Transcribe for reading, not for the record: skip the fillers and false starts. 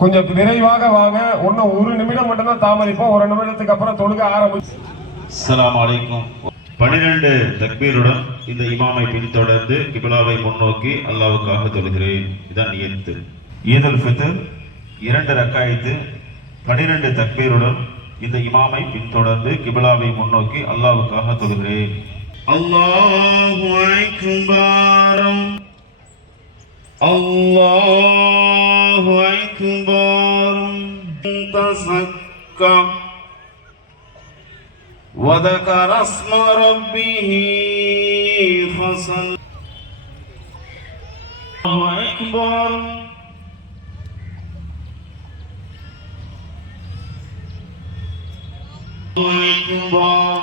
கொஞ்சம் விரைவாக வாங்க. இன்னும் ஒரு நிமிடம் மட்டும்தான் தாமதிப்போம். ஒரு நிமிடத்துக்கு அப்புறம் தொழுக ஆரம்பிச்சு. அஸ்ஸலாமு அலைக்கும். 12 தக்பீருடன் இந்த இமாமை பின்தொடர்ந்து கிபிலாவை முன்னோக்கி அல்லாஹ்வுக்காக தொழுகிறேன். இதான் நியத்து. ஈதுல் ஃபித்ர் 2 ரக்காயத்து 12 தக்பீருடன் இந்த இமாமை பின்தொடர்ந்து கிபிலாவை முன்னோக்கி அல்லாஹ்வுக்காக தொழுகிறேன். அல்லாஹு அக்பர், அல்லாஹு அக்பர். தஸக்கா وذكر اسم ربه فصلى. الله أكبر. الله أكبر.